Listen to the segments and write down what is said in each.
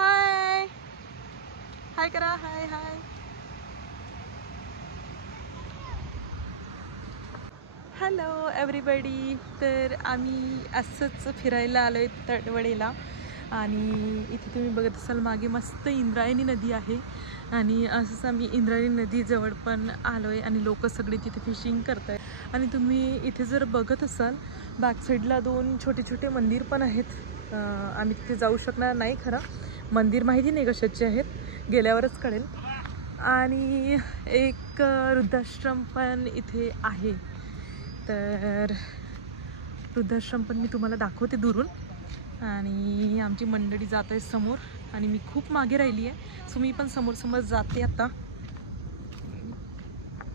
हाय हाय करा, हाय हाय. Hello everybody. तर आम्ही असंच फिरायला आलो आहे तटवडेला आणि इथे तुम्ही बघत असाल मागे मस्त इंद्रायणी नदी आहे आणि असंच आम्ही इंद्रायणी नदीजवळ पण आलो आहे आणि लोक सगळे तिथे फिशिंग करत आहेत. आणि तुम्ही इथे जर बघत असाल बॅक साईडला 2 छोटे छोटे मंदिर पण आहेत. आम्ही तिथे जाऊ शकणार नाही, खरं मंदिर माहिती नाही कशाचे आहेत, गेल्यावरच कळेल. आणि एक वृद्धाश्रम पण इथे आहे. तर वृद्धाश्रम पण मी तुम्हाला दाखवते दुरून. आणि आमची मंडळी जात आहे समोर आणि मी खूप मागे राहिली आहे, सो मी पण समोर समोर जाते. आता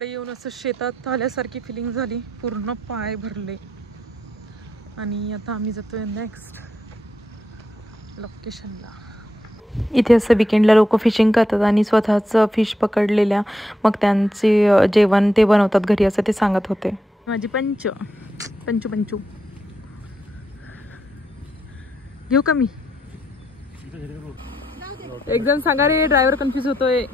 येऊन असं शेतात आल्यासारखी फिलिंग झाली, पूर्ण पाय भरले. आणि आता आम्ही जातोय नेक्स्ट लोकेशनला. इथे असं विकेंडला लोक फिशिंग करतात आणि स्वतःच फिश पकडलेल्या मग त्यांचे जेवण ते बनवतात घरी, असं ते सांगत होते. माझी पंचू पंचू पंचू घेऊ का मी? एकदम सांगा रे, ड्रायव्हर कन्फ्यूज होतोय.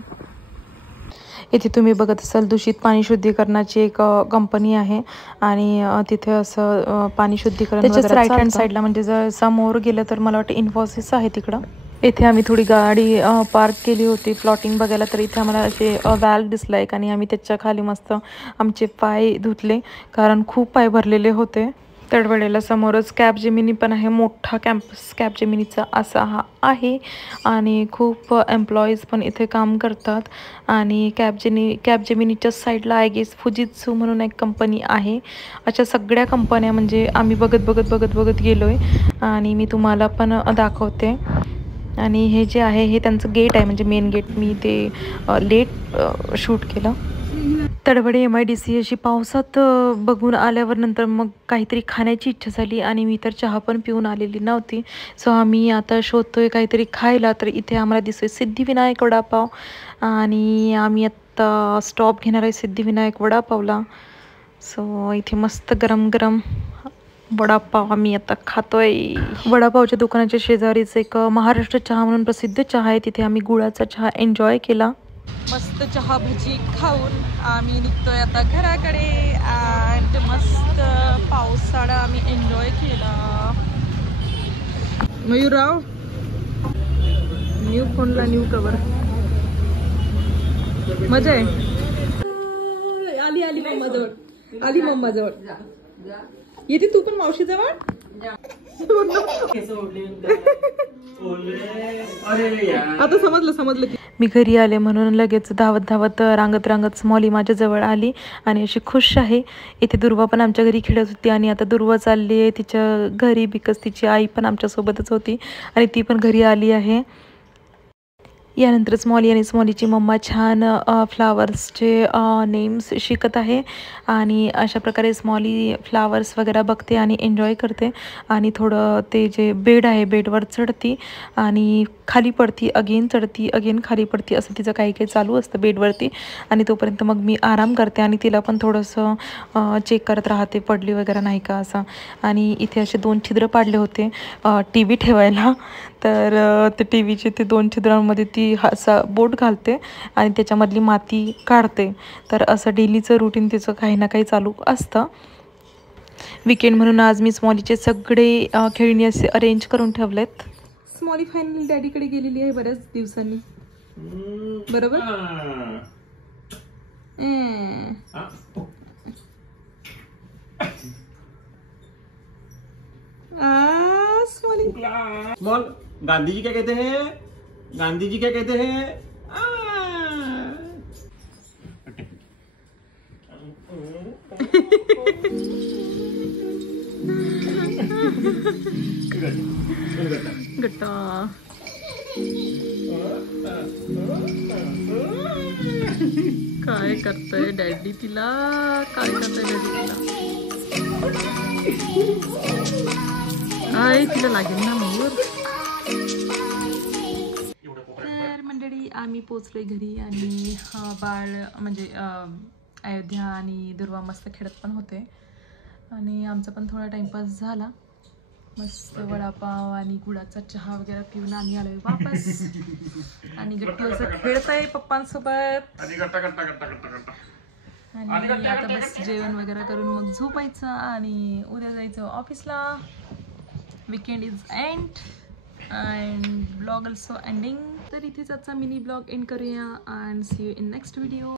इथे तुम्ही बघत असाल दूषित पाणी शुद्धीकरणाची एक कंपनी आहे आणि तिथे असं पाणी शुद्धीकरण त्याच्याच राईट हँड साईडला, म्हणजे जर समोर गेलं तर मला वाटतं इन्फोसिस आहे तिकडं. इथे आम्ही थोडी गाडी पार्क केली होती प्लॉटिंग बघायला, तर इथे आम्हाला असे व्हॅल दिसला एक आणि आम्ही त्याच्या खाली मस्त आमचे पाय धुतले कारण खूप पाय भरलेले होते. तडवडेला समोरच कॅपजेमिनी पण आहे, मोठा कॅम्पस कॅपजेमिनीचा असा हा आहे आणि खूप एम्प्लॉईज पण इथे काम करतात. आणि कॅपजेमिनीच्या साईडला आय गेस फुजित्सू म्हणून एक कंपनी आहे. अशा सगळ्या कंपन्या म्हणजे आम्ही बघत गेलो आहे आणि मी तुम्हाला पण दाखवते. आणि हे जे आहे हे त्यांचं गेट आहे, म्हणजे मेन गेट. मी ते लेट शूट केलं. तडवडे MIDC अशी पावसात बघून आल्यावर नंतर मग काहीतरी खाण्याची इच्छा झाली आणि मी तर चहा पण पिऊन आलेली नव्हती, सो आम्ही आता शोधतोय काहीतरी खायला. तर इथे आम्हाला दिसतोय सिद्धिविनायक वडापाव आणि आम्ही आत्ता स्टॉप घेणार आहे सिद्धिविनायक वडापावला. सो इथे मस्त गरम गरम वडापाव आम्ही आता खातोय. वडापावच्या दुकानाच्या शेजारीच एक महाराष्ट्र चहा म्हणून प्रसिद्ध चहा आहे, तिथे आम्ही गुळाचा चहा एन्जॉय केला. मस्त चहा भजी खाऊन आम्ही निघतोय आता घराकडे. आणि मस्त पावसाळा आम्ही एन्जॉय केला. मयूरराव न्यू फोनला न्यू कवर, मजा आहे. आली मम्माजवळ, आली मम्माजवळ. येते तू पण मावशी जवळ. आता समजलं की मी घरी आले म्हणून लगेच धावत रांगत स्मॉली माझ्या जवळ आली आणि अशी खुश आहे. इथे दुर्वा पण आमच्या घरी खेळत होती आणि आता दुर्वा चालली आहे तिच्या घरी, बिकॉज तिची आई पण आमच्यासोबतच होती आणि ती पण घरी आली आहे. यानंतर स्मॉली आणि स्मॉलीची मम्मा छान फ्लावर्सचे नेम्स शिकत आहे आणि अशा प्रकारे स्मॉली फ्लावर्स वगैरे बघते आणि एन्जॉय करते. आणि थोडं ते जे बेड आहे बेडवर चढती आणि खाली पडती, अगेन चढती, अगेन खाली पडती, असं तिचं काही चालू असतं बेडवरती. आणि तोपर्यंत मग मी आराम करते आणि तिला पण थोडंसं चेक करत राहते पडली वगैरे नाही का असं. आणि इथे असे 2 छिद्र पाडले होते TV ठेवायला, तर ते TVचे ते 2 छिद्रांमध्ये ती असा बोट घालते आणि त्याच्यामधली माती काढते. तर असं डेलीचं रुटीन तिचं काही ना काही चालू असतं. विकेंड म्हणून आज मी स्मॉलीचे सगळे खेळणी असे अरेंज करून ठेवलेत. स्मॉली फायनली डॅडीकडे गेलेली आहे बऱ्याच दिवसांनी, बरोबर. स्मॉल गांधी जी क्या कहते हैं, गांधी जी क्या कहते हैं. गट्टा काय करतोय डॅडी तिला, काय करतोय डॅडी तिला. काय तिला लागेल ना मयूर. तर मंडळी आम्ही पोचलोय घरी आणि बाळ म्हणजे अयोध्या आणि दुर्वा मस्त खेळत पण होते आणि आमचा पण थोडा टाइमपास झाला. मस्त वडापाव आणि गुळाचा चहा वगैरे पिऊन आम्ही आलोय वापस. आणि गट्टू असं खेळतय पप्पांसोबत. आणि आता बस जेवण वगैरे करून मग झोपायचं आणि उद्या जायचं ऑफिसला. Weekend is end and blog also ending. तर इथेच आजचा मिनी ब्लॉग एंड करूया and see you in next video.